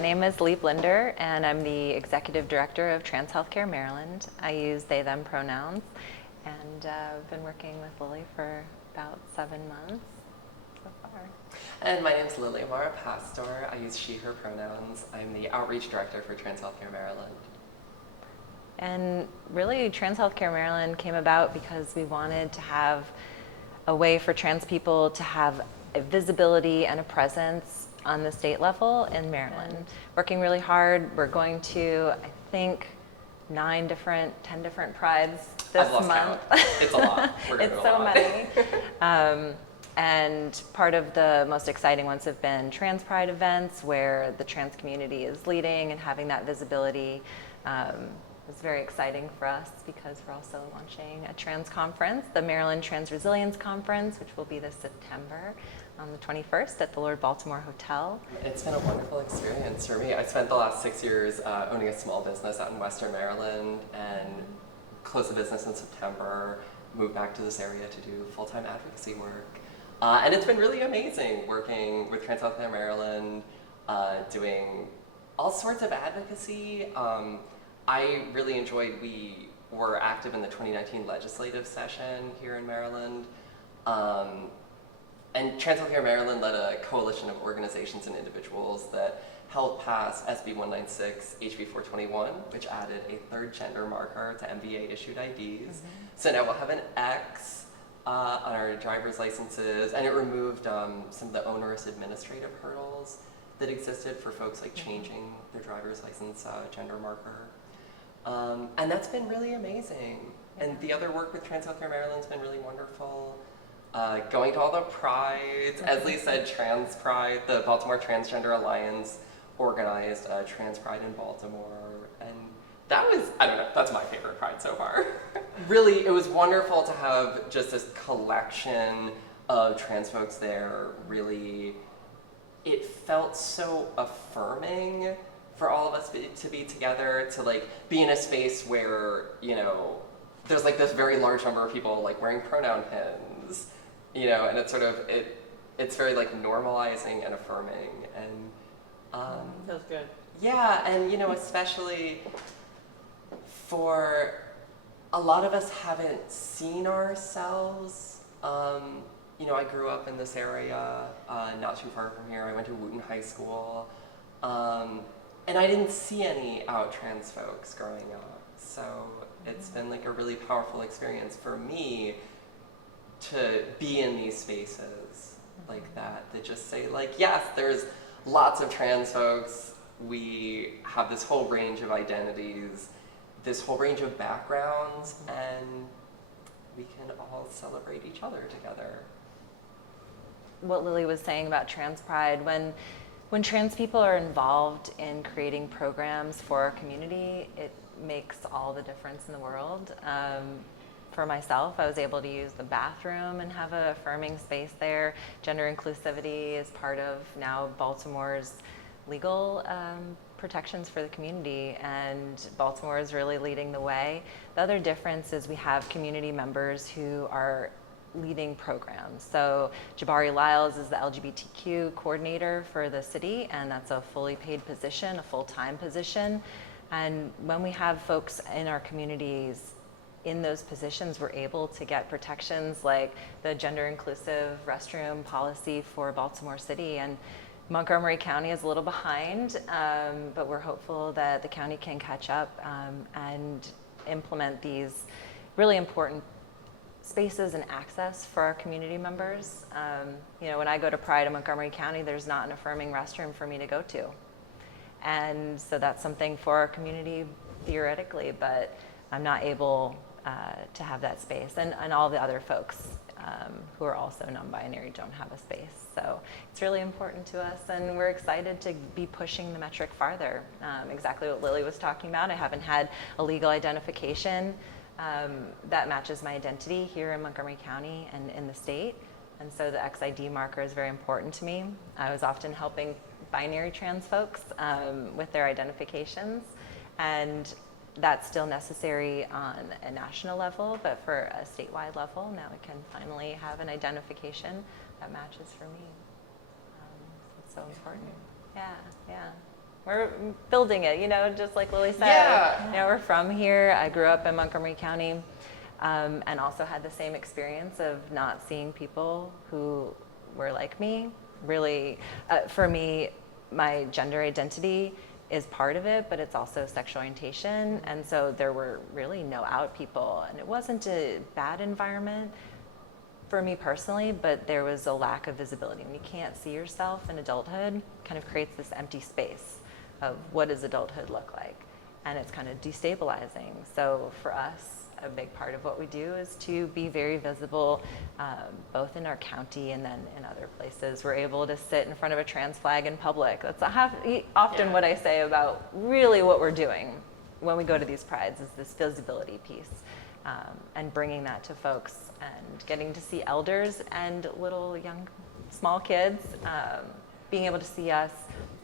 My name is Lee Blinder, and I'm the Executive Director of Trans Healthcare Maryland. I use they, them pronouns, and I've been working with Lily for about 7 months so far. And my name is Lily Amara Pastor. I use she, her pronouns. I'm the Outreach Director for Trans Healthcare Maryland. And really, Trans Healthcare Maryland came about because we wanted to have a way for trans people to have a visibility and a presence on the state level in Maryland. Working really hard. We're going to, I think, 10 different prides this I've lost month. Count. It's a lot. We're going It's to do a so lot. many. And part of the most exciting ones have been Trans Pride events where the trans community is leading and having that visibility. It's very exciting for us because we're also launching a trans conference, the Maryland Trans Resilience Conference, which will be this September on the 21st at the Lord Baltimore Hotel. It's been a wonderful experience for me. I spent the last 6 years owning a small business out in Western Maryland and closed the business in September, moved back to this area to do full-time advocacy work. And it's been really amazing working with Trans Healthcare Maryland, doing all sorts of advocacy. I really enjoyed, we were active in the 2019 legislative session here in Maryland. And Trans Healthcare Maryland led a coalition of organizations and individuals that helped pass SB 196, HB 421, which added a third gender marker to MVA issued IDs. So now we'll have an X on our driver's licenses, and it removed some of the onerous administrative hurdles that existed for folks like changing their driver's license gender marker. And that's been really amazing. And the other work with Trans Healthcare Maryland's been really wonderful. Going to all the prides, as Lee said, Trans Pride, the Baltimore Transgender Alliance organized Trans Pride in Baltimore. And that was, I don't know, that's my favorite pride so far. Really, it was wonderful to have just this collection of trans folks there. Really, it felt so affirming for all of us to be together, to like be in a space where, you know, there's like this very large number of people like wearing pronoun pins, you know, and it's sort of, it's very like normalizing and affirming. And feels good. yeah, and you know, especially for a lot of us haven't seen ourselves. You know, I grew up in this area, not too far from here. I went to Wooten High School. And I didn't see any out trans folks growing up. So it's been like a really powerful experience for me to be in these spaces like that just say like, yes, there's lots of trans folks. We have this whole range of identities, this whole range of backgrounds, and we can all celebrate each other together. What Lily was saying about Trans Pride, when trans people are involved in creating programs for our community, it makes all the difference in the world. For myself, I was able to use the bathroom and have a affirming space there. Gender inclusivity is part of now Baltimore's legal protections for the community, and Baltimore is really leading the way. The other difference is we have community members who are leading programs. So Jabari Lyles is the LGBTQ coordinator for the city, and that's a fully paid position, a full-time position. And when we have folks in our communities in those positions, we're able to get protections like the gender inclusive restroom policy for Baltimore City. And Montgomery County is a little behind, but we're hopeful that the county can catch up and implement these really important spaces and access for our community members. You know, when I go to Pride in Montgomery County, there's not an affirming restroom for me to go to. And so that's something for our community theoretically, but I'm not able to have that space. And all the other folks who are also non-binary don't have a space. So it's really important to us, and we're excited to be pushing the metric farther. Exactly what Lily was talking about. I haven't had a legal identification that matches my identity here in Montgomery County and in the state. And so the XID marker is very important to me. I was often helping binary trans folks with their identifications, and that's still necessary on a national level, but for a statewide level, now we can finally have an identification that matches for me. It's so important. Yeah, yeah. we're building it, just like Lily said. Yeah. We're from here. I grew up in Montgomery County, and also had the same experience of not seeing people who were like me. Really, for me, my gender identity is part of it, but it's also sexual orientation. And so there were really no out people. And it wasn't a bad environment for me personally, but there was a lack of visibility. When you can't see yourself in adulthood, kind of creates this empty space of what does adulthood look like? And it's kind of destabilizing. So for us, a big part of what we do is to be very visible, both in our county and then in other places. We're able to sit in front of a trans flag in public. That's often what I say about really what we're doing when we go to these prides, is this visibility piece, and bringing that to folks and getting to see elders and little young small kids being able to see us.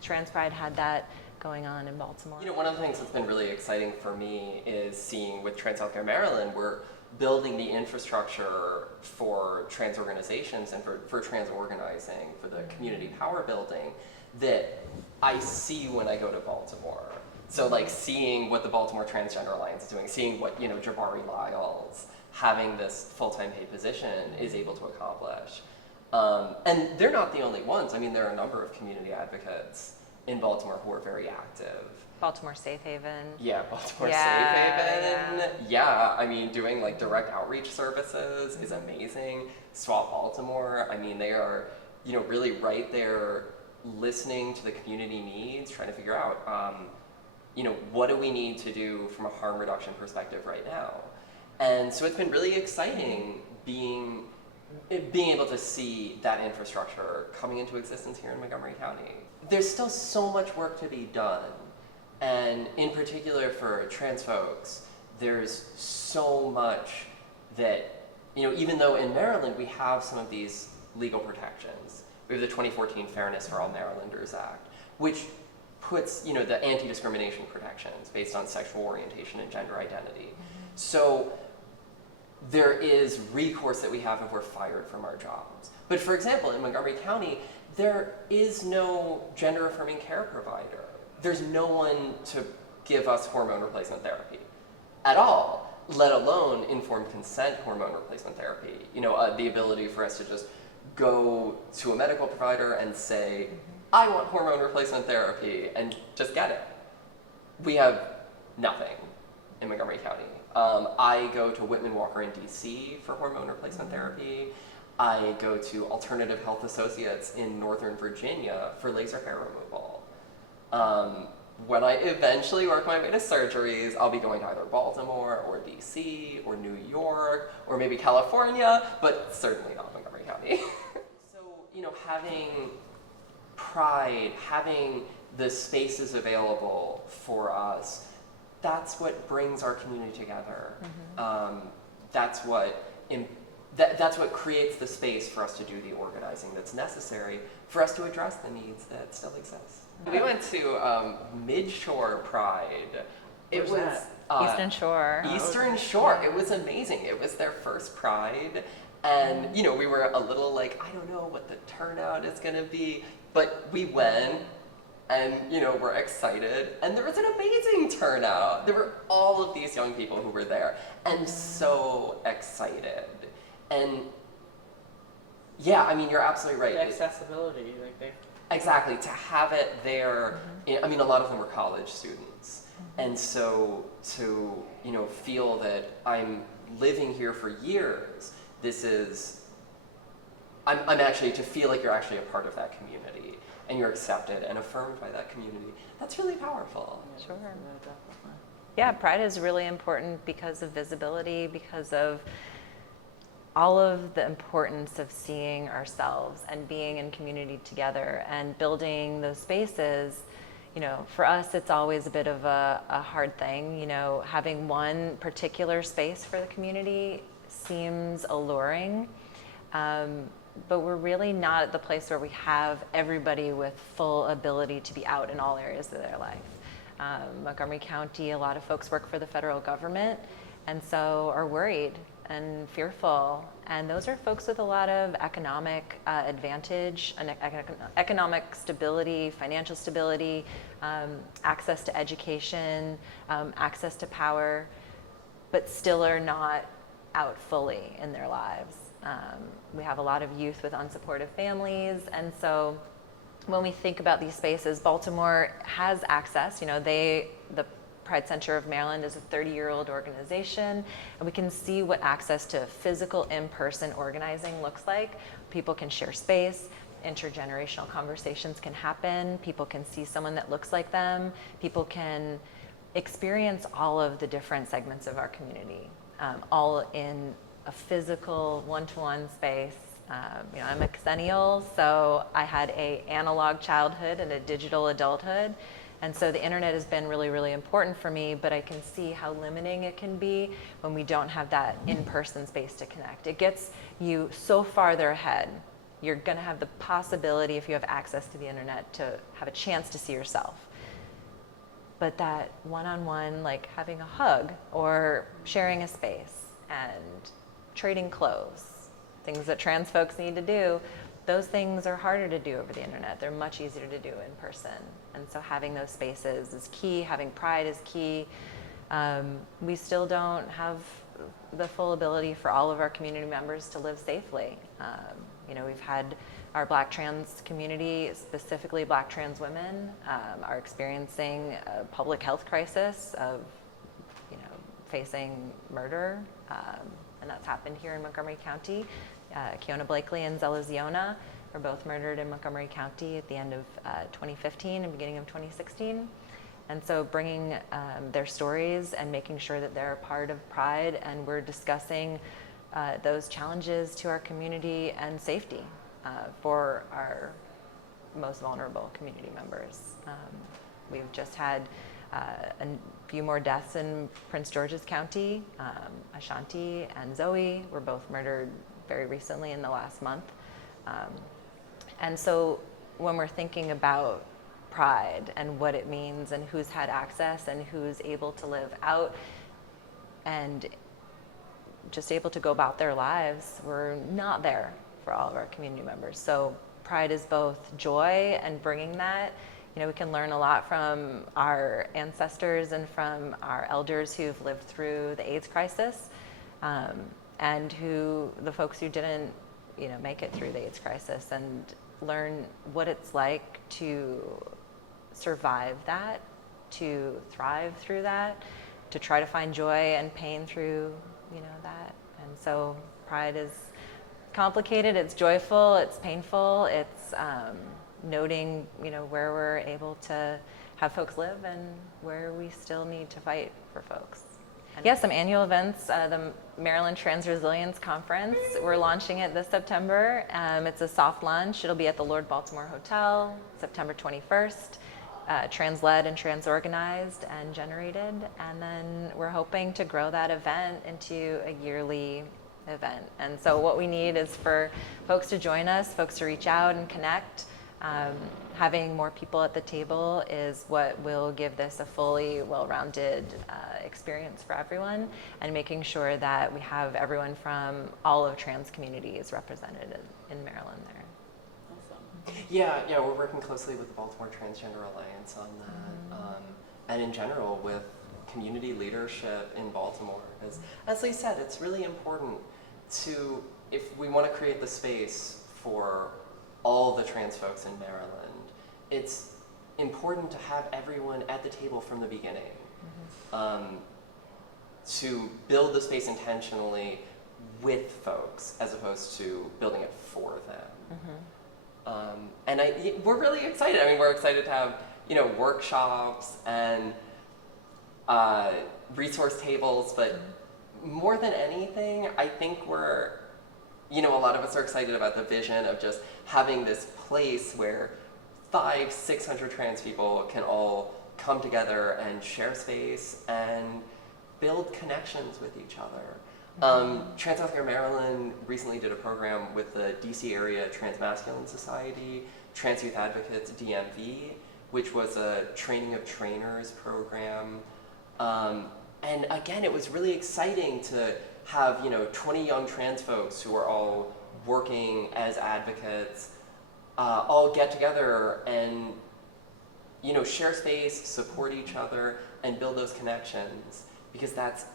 Trans Pride had that going on in Baltimore. One of the things that's been really exciting for me is seeing with Trans Healthcare Maryland, we're building the infrastructure for trans organizations and for trans organizing, for the community power building that I see when I go to Baltimore. So like seeing what the Baltimore Transgender Alliance is doing, seeing what, Jabari Lyles having this full-time paid position is able to accomplish. And they're not the only ones. I mean, there are a number of community advocates in Baltimore who are very active. Baltimore Safe Haven. Yeah, Baltimore Safe Haven. Yeah, I mean, doing like direct outreach services is amazing. Swap Baltimore, I mean, they are, really right there listening to the community needs, trying to figure out, what do we need to do from a harm reduction perspective right now? And so it's been really exciting being able to see that infrastructure coming into existence here in Montgomery County. There's still so much work to be done. And in particular for trans folks, there's so much that, even though in Maryland we have some of these legal protections. We have the 2014 Fairness for All Marylanders Act, which puts, the anti-discrimination protections based on sexual orientation and gender identity. So there is recourse that we have if we're fired from our jobs. But for example, in Montgomery County, there is no gender affirming care provider. There's no one to give us hormone replacement therapy at all, let alone informed consent hormone replacement therapy. The ability for us to just go to a medical provider and say, I want hormone replacement therapy, and just get it. We have nothing in Montgomery County. I go to Whitman Walker in DC for hormone replacement therapy. I go to Alternative Health Associates in Northern Virginia for laser hair removal. When I eventually work my way to surgeries, I'll be going to either Baltimore or DC or New York or maybe California, but certainly not Montgomery County. So, having pride, having the spaces available for us, that's what brings our community together. That's what creates the space for us to do the organizing that's necessary for us to address the needs that still exist. We went to Midshore Pride. It was Eastern Shore. Eastern Shore. It was amazing. It was their first Pride. And, we were a little like, I don't know what the turnout is going to be. But we went and, we're excited. And there was an amazing turnout. There were all of these young people who were there and so excited. And yeah, I mean, you're absolutely right. The accessibility, Exactly, to have it there. I mean, a lot of them were college students. And so to, feel that I'm living here for years, I'm actually, to feel like you're actually a part of that community and you're accepted and affirmed by that community, that's really powerful. Sure. Yeah, Pride is really important because of visibility, because of all of the importance of seeing ourselves and being in community together and building those spaces. For us, it's always a bit of a hard thing. Having one particular space for the community seems alluring, but we're really not at the place where we have everybody with full ability to be out in all areas of their life. Montgomery County, a lot of folks work for the federal government and so are worried and fearful. And those are folks with a lot of economic advantage, and economic stability, financial stability, access to education, access to power, but still are not out fully in their lives. We have a lot of youth with unsupportive families, and so when we think about these spaces, Baltimore has access. The Pride Center of Maryland is a 30-year-old organization, and we can see what access to physical in-person organizing looks like. People can share space, intergenerational conversations can happen, people can see someone that looks like them, people can experience all of the different segments of our community, all in a physical one-to-one space. I'm a Xennial, so I had an analog childhood and a digital adulthood. And so the internet has been really, really important for me, but I can see how limiting it can be when we don't have that in-person space to connect. It gets you so farther ahead. You're gonna have the possibility, if you have access to the internet, to have a chance to see yourself. But that one-on-one, like having a hug or sharing a space and trading clothes, things that trans folks need to do, those things are harder to do over the internet. They're much easier to do in person. And so having those spaces is key, having pride is key. We still don't have the full ability for all of our community members to live safely. We've had our Black trans community, specifically Black trans women, are experiencing a public health crisis of, facing murder, and that's happened here in Montgomery County. Kiona Blakely and Zella Ziona were both murdered in Montgomery County at the end of 2015 and beginning of 2016. And so bringing their stories and making sure that they're a part of Pride, and we're discussing those challenges to our community and safety for our most vulnerable community members. We've just had a few more deaths in Prince George's County. Ashanti and Zoe were both murdered very recently in the last month. And so when we're thinking about Pride and what it means and who's had access and who's able to live out and just able to go about their lives, we're not there for all of our community members. So Pride is both joy and bringing that. We can learn a lot from our ancestors and from our elders who've lived through the AIDS crisis, and the folks who didn't, make it through the AIDS crisis, and learn what it's like to survive that, to thrive through that, to try to find joy and pain through, that. And so Pride is complicated, it's joyful, it's painful, it's noting, where we're able to have folks live and where we still need to fight for folks. And some annual events, the Maryland Trans Resilience Conference, we're launching it this September. It's a soft launch. It'll be at the Lord Baltimore Hotel, September 21st, trans-led and trans-organized and generated. And then we're hoping to grow that event into a yearly event. And so what we need is for folks to join us, folks to reach out and connect. Having more people at the table is what will give this a fully well-rounded experience for everyone, and making sure that we have everyone from all of trans communities represented in Maryland there. Awesome. Yeah, we're working closely with the Baltimore Transgender Alliance on that, and in general with community leadership in Baltimore. As Lee said, it's really important to, if we want to create the space for all the trans folks in Maryland, it's important to have everyone at the table from the beginning, to build the space intentionally with folks as opposed to building it for them. And we're really excited. We're excited to have workshops and resource tables, but more than anything, I think we're a lot of us are excited about the vision of just having this place where 500-600 trans people can all come together and share space and build connections with each other. Trans Healthcare Maryland recently did a program with the DC Area Transmasculine Society, Trans Youth Advocates DMV, which was a training of trainers program. And again, it was really exciting to have, 20 young trans folks who are all working as advocates, all get together and, share space, support each other, and build those connections, because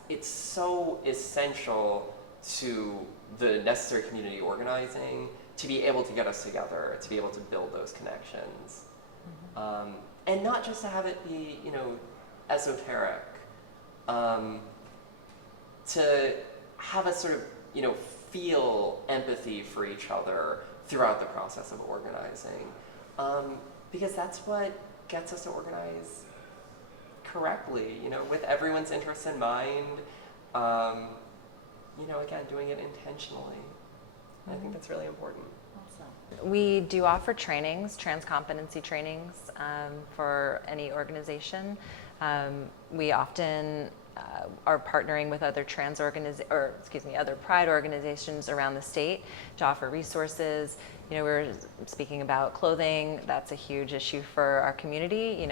it's so essential to the necessary community organizing to be able to get us together, to be able to build those connections. And not just to have it be, esoteric, to have us sort of, feel empathy for each other throughout the process of organizing, because that's what gets us to organize correctly, with everyone's interests in mind, again, doing it intentionally. I think that's really important. We do offer trainings, trans competency trainings, for any organization. We often are partnering with other other pride organizations around the state to offer resources. We were speaking about clothing. That's a huge issue for our community.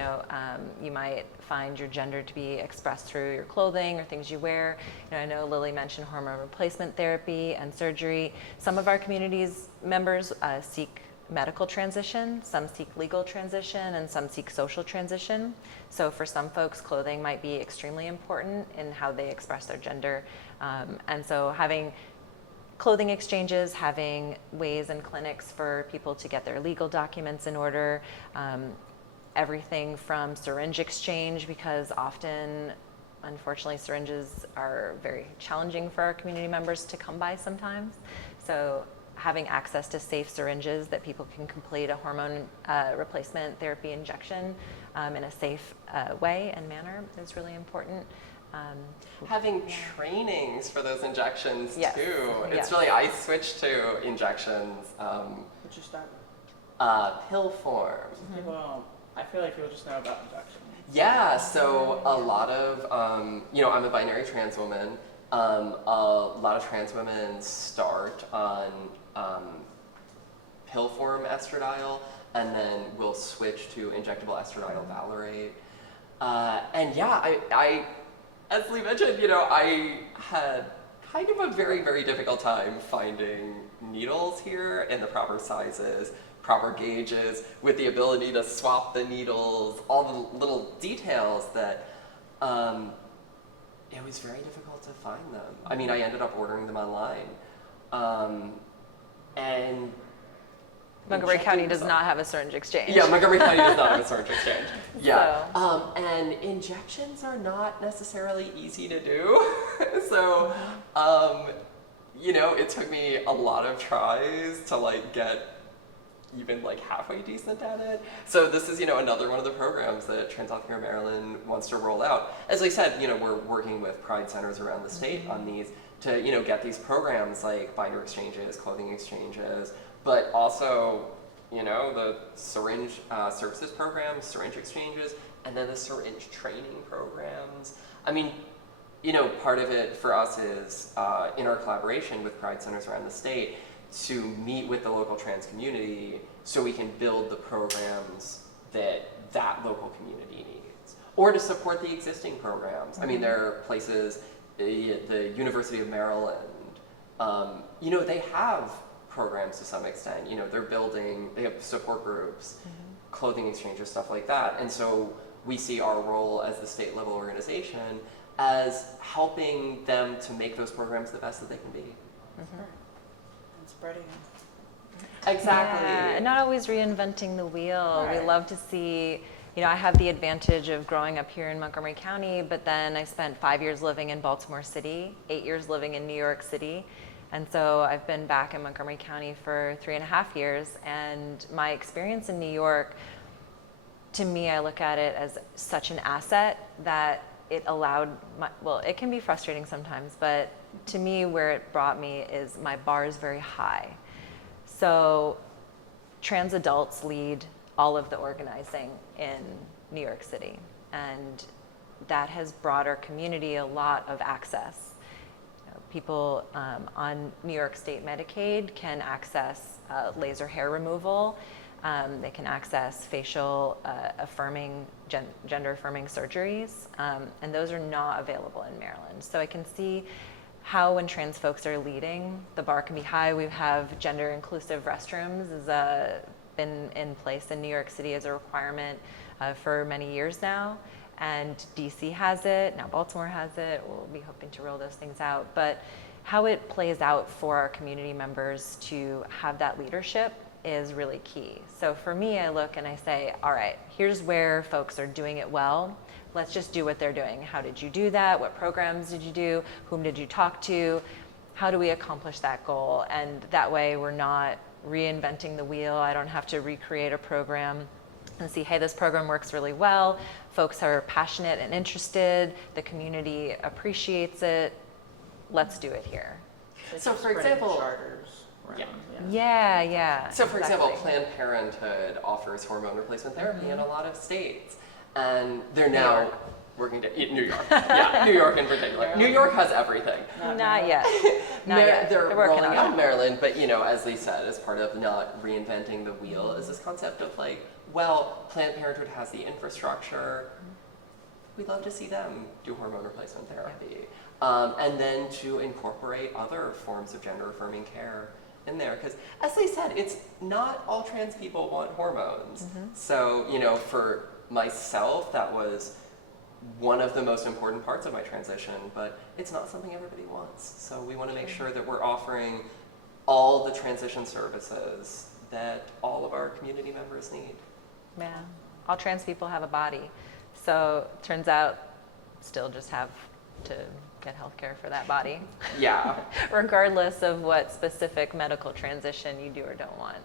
You might find your gender to be expressed through your clothing or things you wear. I know Lily mentioned hormone replacement therapy and surgery. Some of our community's members seek medical transition, some seek legal transition, and some seek social transition. So for some folks, clothing might be extremely important in how they express their gender. And so having clothing exchanges, having ways and clinics for people to get their legal documents in order, everything from syringe exchange, because often, unfortunately, syringes are very challenging for our community members to come by sometimes. So having access to safe syringes that people can complete a hormone replacement therapy injection in a safe way and manner is really important. Having trainings for those injections Yes. too. Yes. I switched to injections. What'd you start? Pill form. People, I feel like people just know about injections. Yeah, so a lot of, I'm a binary trans woman. A lot of trans women start on pill form estradiol, and then will switch to injectable estradiol valerate. And yeah, I as Lee mentioned, I had kind of a very, very difficult time finding needles here in the proper sizes, proper gauges, with the ability to swap the needles, all the little details that it was very difficult to find them. I mean, I ended up ordering them online. And Montgomery County does not have a syringe exchange. Yeah, Montgomery County does not have a syringe exchange. Yeah. And injections are not necessarily easy to do. So, it took me a lot of tries to get even halfway decent at it. So this is, another one of the programs that Trans Healthcare Maryland wants to roll out. As I said, we're working with pride centers around the state on these to, get these programs like binder exchanges, clothing exchanges, but also, the syringe services programs, syringe exchanges, and then the syringe training programs. I mean, part of it for us is in our collaboration with pride centers around the state to meet with the local trans community so we can build the programs that local community needs, or to support the existing programs. I mean, there are places, the University of Maryland, they have programs to some extent. They have support groups, clothing exchanges, stuff like that. And so we see our role as the state level organization as helping them to make those programs the best that they can be. And spreading. Exactly. Yeah, and not always reinventing the wheel. Right. We love to see, I have the advantage of growing up here in Montgomery County, but then I spent 5 years living in Baltimore City, 8 years living in New York City. And so I've been back in Montgomery County for 3.5 years, and my experience in New York, to me, I look at it as such an asset that it allowed it can be frustrating sometimes, but to me, where it brought me is my bar is very high. So trans adults lead all of the organizing in New York City, and that has brought our community a lot of access. People on New York State Medicaid can access laser hair removal. They can access facial affirming, gender affirming surgeries, and those are not available in Maryland. So I can see how when trans folks are leading, the bar can be high. We have gender inclusive restrooms has been in place in New York City as a requirement for many years now. And DC has it, now Baltimore has it. We'll be hoping to roll those things out. But how it plays out for our community members to have that leadership is really key. So for me, I look and I say, all right, here's where folks are doing it well. Let's just do what they're doing. How did you do that? What programs did you do? Whom did you talk to? How do we accomplish that goal? And that way we're not reinventing the wheel. I don't have to recreate a program and see, hey, this program works really well. Folks are passionate and interested. The community appreciates it. Let's do it here. So for Spreading example, charters around, Yeah. So for example, exactly. Planned Parenthood offers hormone replacement therapy in a lot of states. And they're now York. working to New York. Yeah, New York in particular. New York has everything. Not yet. Not yet. They're working rolling on out it. Maryland, but as Lee said, as part of not reinventing the wheel, is this concept of like, well, Planned Parenthood has the infrastructure. We'd love to see them do hormone replacement therapy. And then to incorporate other forms of gender affirming care in there. Because as they said, it's not all trans people want hormones. So, for myself, that was one of the most important parts of my transition, but it's not something everybody wants. So we want to make sure that we're offering all the transition services that all of our community members need. Yeah, all trans people have a body. So turns out still just have to get health care for that body, Yeah. regardless of what specific medical transition you do or don't want.